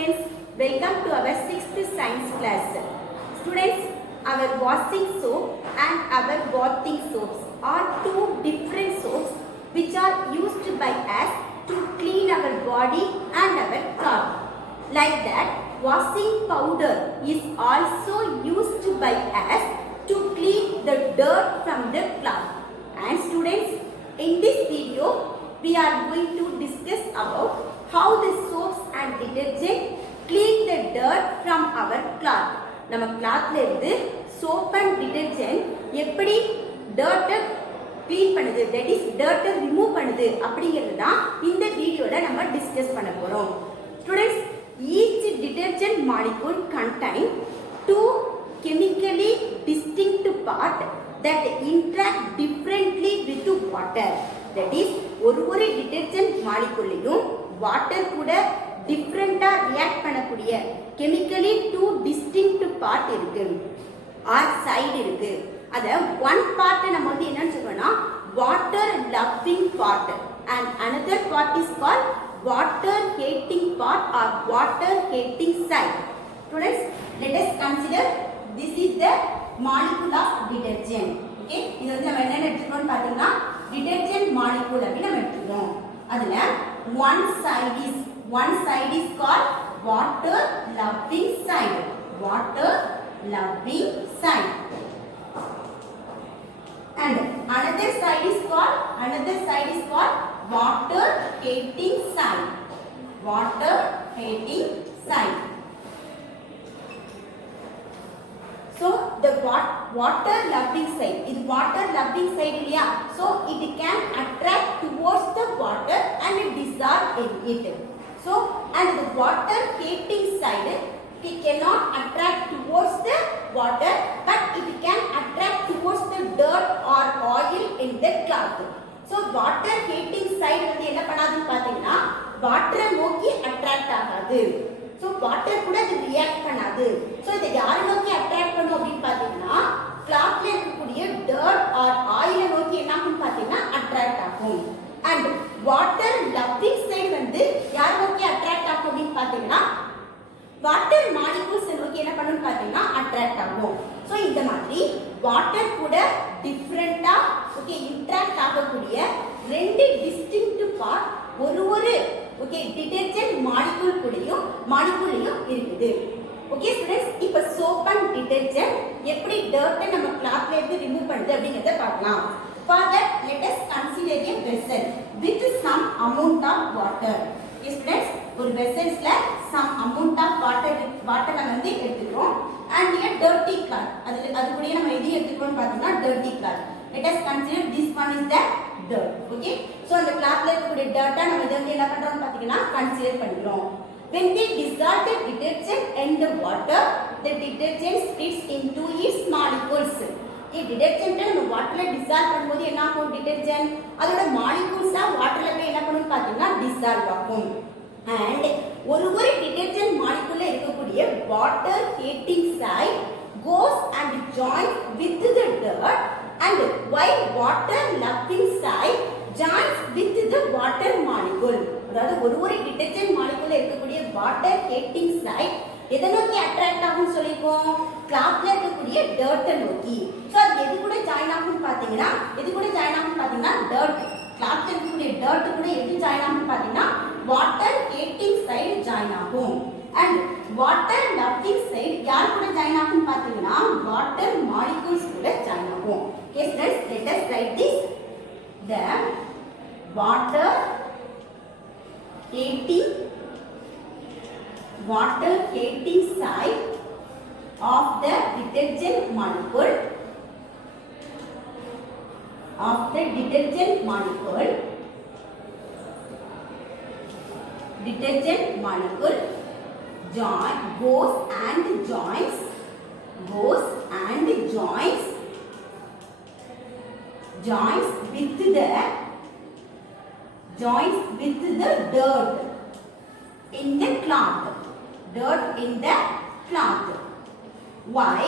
students, welcome to our 6th science class. Students, our washing soap and our bathing soaps are two different soaps which are used by us to clean our body and our cloth. Like that, washing powder is also used by us to clean the dirt from the cloth. And students, in this video, we are going to discuss about how the soaps and detergent clean the dirt from our cloth. நம்ம clothல இருந்து soap and detergent எப்படி dirt clean பண்ணுது, that is dirt remove பண்ணுது அப்படிங்கிறது தான் இந்த வீடியோல நம்ம டிஸ்கஸ் பண்ண போறோம். Students, each detergent molecule contain two chemically distinct parts that interact differently with water. That is, ஒரு detergent molecule water கூட different react பண்ணக்கூடிய chemically two distinct part இருக்கு or side இருக்கு. அத one part நம்ம வந்து என்னன்னு சொல்றோம்னா water loving part and another part is called water hating part or water hating side. Students, let us consider this is the molecule of detergent. Okay, இது வந்து நம்ம என்ன எடுத்துக்கணும் பாத்தீங்கன்னா detergent molecule அப்படி நம்ம எடுத்துக்கிறோம். அதுல one side is called water loving side. Water loving side. And another side is called water hating side. Water hating side. So the water loving side is water loving side இல்லையா? So it can attract towards the water and dissolve in it. So and the water hating side, it cannot attract towards the water, but it can attract towards the dirt or oil in the cloth. So water hating side வந்து என்ன பண்ணாதுன்னு பாத்தீங்கன்னா வாட்டரை நோக்கி அட்ராக்ட் ஆகாது. So water கூட அது ரியாக்ட் பண்ணாது. So இதை யாரை நோக்கி அட்ராக்ட் பண்ணும் அப்படின்னு பாத்தீங்கன்னா clothல இருக்கக்கூடிய dirt or oil நோக்கி என்ன ஆகும் பாத்தீங்கன்னா அட்ராக்ட் ஆகும். And water loving side வந்து யாரை நோக்கி அட்ராக்ட் ஆகும் அப்படின்னு பாத்தீங்கன்னா வாட்டர் மாலிகூல்ஸ் நோக்கி என்ன பண்ணும் பாத்தீங்கன்னா அட்ராக்ட் ஆகும். சோ இந்த மாதிரி வாட்டர் கூட டிஃபரண்டா ஓகே இன்டராக்ட் ஆகக்கூடிய ரெண்டு டிஸ்டிங்க்ட் பார்ட் ஒரு ஓகே டிடர்ஜென்ட் மாலிகூல்லையும் இருக்குது. ஓகே ஸ்டூடண்ட்ஸ், இப்போ சோப் அண்ட் டிடர்ஜென்ட் எப்படி டர்ட்டை நம்ம கிளாத்ல இருந்து ரிமூவ் பண்ணுது அப்படிங்கறத பார்க்கலாம். For that, let us consider a vessel with some amount of water. Okay students, ஒரு vesselsல some amount of water நம்ம வந்து எடுத்துக்கிறோம் and a dirty cloth. அது கூட நம்ம எது எடுத்துக்கிறோம் பார்த்தீங்கன்னா dirty cloth. Let us consider this one is the dirt. Okay, so அந்த clothல இருக்கக்கூடிய dirt நம்ம இத வந்து என்ன பண்றோம் பார்த்தீங்கன்னா கன்சிடர் பண்ணிக்கிறோம். When we dissolve the detergent in the water, the detergent splits into its molecules. Detergent நம்ம வாட்டர்ல டிசால்வ் பண்ணும்போது என்ன ஆகும் டிடர்ஜென்ட் அதோட மாலிகூல்ஸ் தான் வாட்டர்ல போய் என்ன பண்ணும் பாத்தீங்கன்னா டிசால்வ் ஆகும். and ஒரு டிடர்ஜென்ட் மாலிகூல்ல இருக்கக்கூடிய water hating side goes and joins with the dirt and while water loving side joins with the water molecule. அதாவது ஒரு டிடர்ஜென்ட் மாலிகூல்ல இருக்கக்கூடிய வாட்டர் ஹேட்டிங் சைட் எதை நோக்கி அட்ராக்ட் ஆகும்னு சொல்லிருக்கோம் கிளாத்ல இருக்கக்கூடிய டர்ட்டை நோக்கி. சோ அது எது கூட ஜாயின் ஆகும்னு பாத்தீங்கன்னா டர்ட் கிளாத்ல இருக்கக்கூடிய டர்ட் கூட எது ஜாயின் ஆகும்னு பாத்தீங்கன்னா வாட்டர் ஹேட்டிங் சைடு ஜாயின் ஆகும். அண்ட் வாட்டர் லவ்விங் சைடு யார் கூட ஜாயின் ஆகும்னு பாத்தீங்கன்னா வாட்டர் மாலிகூல்ஸ் கூட ஜாயின் ஆகும். Okay students, let us write this. The water hating side of the detergent molecule goes and joins with the dirt in the cloth. Why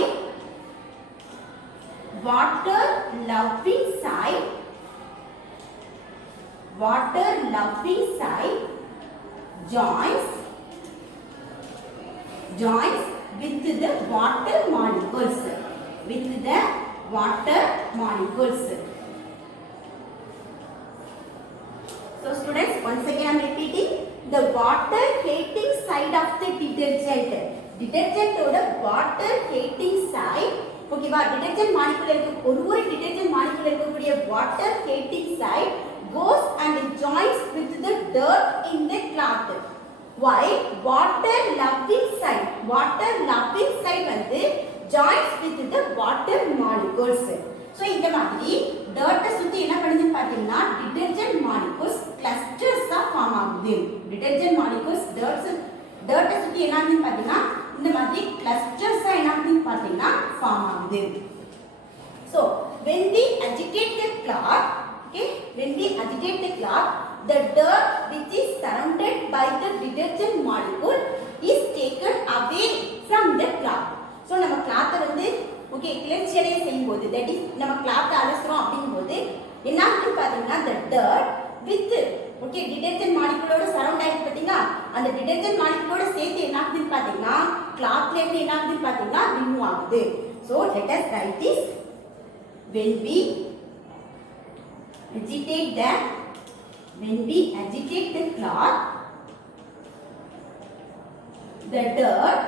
water loving side joins joins with the water molecules. With the water molecules. So students, once again I am repeating, the water hating side of the detergent. Detergent oda water hating side. Okay va, detergent molecule ஒரு detergent molecule இருக்கக்கூடிய water hating side goes and joins with the dirt in the cloth. While water loving side வந்து joins with the water molecules. So இந்த மாதிரி dirt சுத்தி என்ன பண்ணுதுன்னு பாத்தீங்கன்னா detergent molecules clusters form ஆகுது. Detergent molecules dirt சுத்தி என்ன ஆகுதுன்னு பாத்தீங்கன்னா இந்த மாதிரி clusters என்ன ஆகுதுன்னு பாத்தீங்கன்னா ஃபார்ம் ஆகுது. So when we agitate the cloth, okay, the dirt which is surrounded by the detergent molecule is taken away from the cloth. So நம்ம cloth வந்து okay கிளர்ச்சி அடைய செய்யும்போது, that is நம்ம cloth அலசுறோம் அப்படிங்கும்போது என்ன ஆகுதுன்னு பாத்தீங்கன்னா the dirt with okay detergent molecule ஓட சரவுண்ட் ஆயிட்டு பாத்தீங்களா, அந்த detergent molecule ஓட சேர்த்து என்ன ஆகுதுன்னு பாத்தீங்கன்னா clothல இருந்து என்ன ஆகுதுன்னு பாத்தீங்கன்னா ரிமூவ் ஆகுது. So let us write this. When we agitate the cloth, the dirt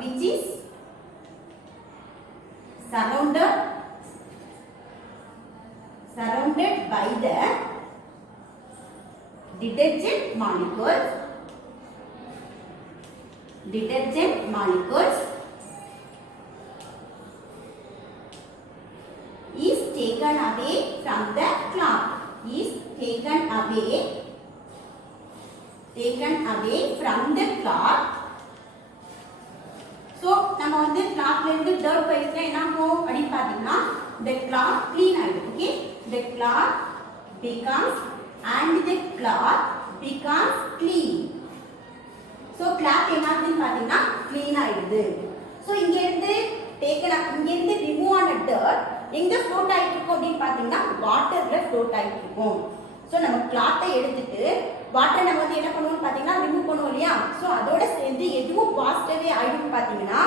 which is surrounded by the detergent molecules is taken away from the cloth. So நம்ம வந்து clothல இருந்து dirt போயிடுச்சுனா என்ன ஆகும் அப்படி பாத்தீங்கன்னா the cloth clean ஆயிடும். Okay, the cloth becomes clean. So cloth என்ன ஆகுதுன்னு பாத்தீங்கன்னா clean ஆயிடுது. So இங்க இருந்து remove ஆன dirt எங்க float ஆயிட்டு இருக்கும் அப்படினு பாத்தீங்கன்னா வாட்டர்ல float ஆயிட்டு இருக்கும். So நம்ம cloth-ஐ எடுத்துட்டு வாட்டரை நம்ம வந்து என்ன பண்ணுவோம் பாத்தீங்கன்னா ரிமூவ் பண்ணுவோம் இல்லையா. So அதோட சேர்ந்து எதுவும் washed away ஆயிடும் பாத்தீங்கன்னா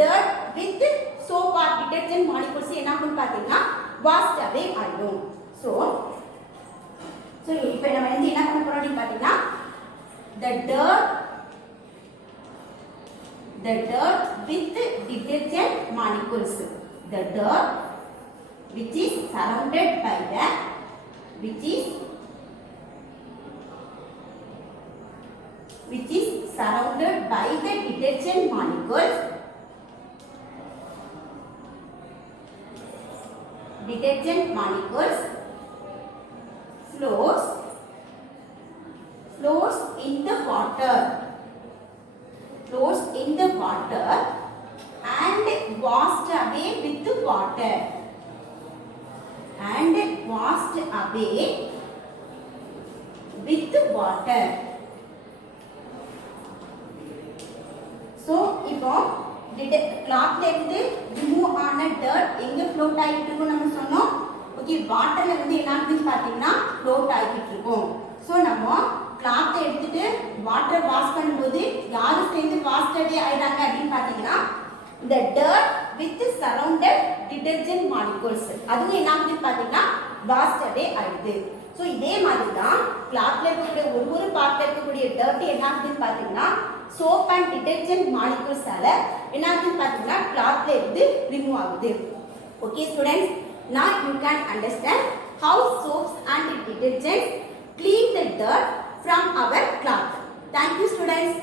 dirt with soap or detergent molecules என்ன ஆகும் பாத்தீங்கன்னா washed away ஆயிடும். So இப்போ நம்ம வந்து என்ன பண்ண போறோம் அப்படினு பாத்தீங்கன்னா the dirt with detergent molecules, the dirt which is surrounded by the detergent molecules flows in the water and washed away with the water. So இப்போ clothல இருந்து remove ஆன dirt எங்க float ஆயிட்டு இருக்கும் நம்ம சொன்னோம். ஓகே, வாட்டர்ல வந்து என்ன ஆகுதுன்னு பாத்தீங்கன்னா float ஆயிட்டு இருக்கும். So நம்ம cloth எடுத்துட்டு வாட்டர் வாஷ் பண்ணும்போது யாரு சேர்ந்து washed away ஆயிராங்க அப்படினு பாத்தீங்கன்னா the dirt with surrounded detergent molecules அதுவும் என்ன ஆகுதுன்னு பாத்தீங்கன்னா washed away ஆயிடுது. So இதே மாதிரி தான் clothல இருக்கக்கூடிய ஒவ்வொரு பார்ட்ல இருக்கக்கூடிய dirt என்ன ஆகுதுன்னு பாத்தீங்கன்னா soap and detergent molecules ஆல என்ன ஆகுதுன்னு பாத்தீங்கன்னா clothல இருந்து ரிமூவ் ஆகுது. Okay students, now you can understand how soaps and detergents clean the dirt from our cloth. Thank you students.